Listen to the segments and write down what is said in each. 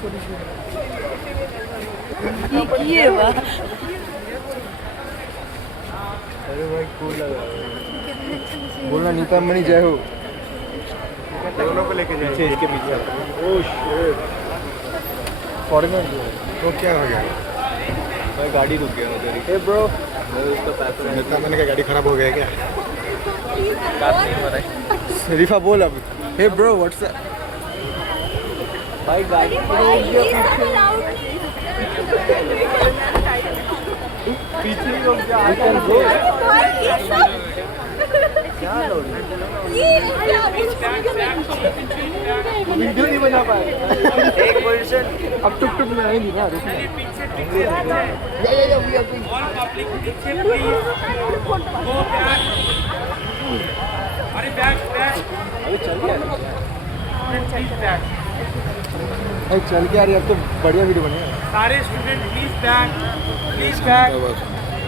ये वाह अरे भाई कूल लग रहा है। बोलना नीता मणि जय हो। दोनों को लेके जाए इसके पीछे। ओह शिट फॉरेनर तो क्या हो गया भाई गाड़ी रुक गया उधर ही। हे ब्रो उसका पैसा नीता मणि का गाड़ी खराब हो गया क्या बात नहीं हो रहा है शरीफा बोल अब हे ब्रो व्हाट्स अप भाई गाड़ी पीछे लोग क्या वीडियो नहीं बना पाए एक पोजीशन अब टुक टुक में आएंगी ना अभी चल गया चल के आ रही अब तो बढ़िया वीडियो बनेगा सारे student please back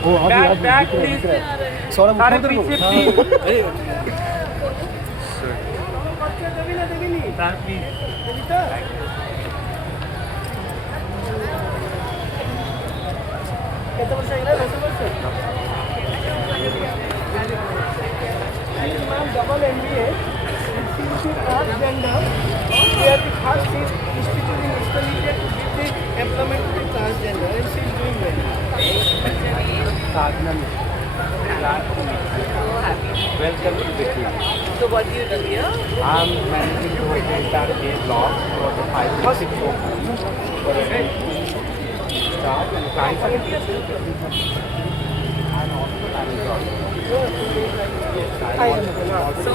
oh back back please Saurabh सारे उधर पीछे हाँ। Please double MBA transgender we are the first institute in Eastern India to give the employment to transgender and she is doing well. Welcome to the team. So what do you do here? I'm managing the entire case law for the 5 staff and clients. I'm also managing. Yes, I So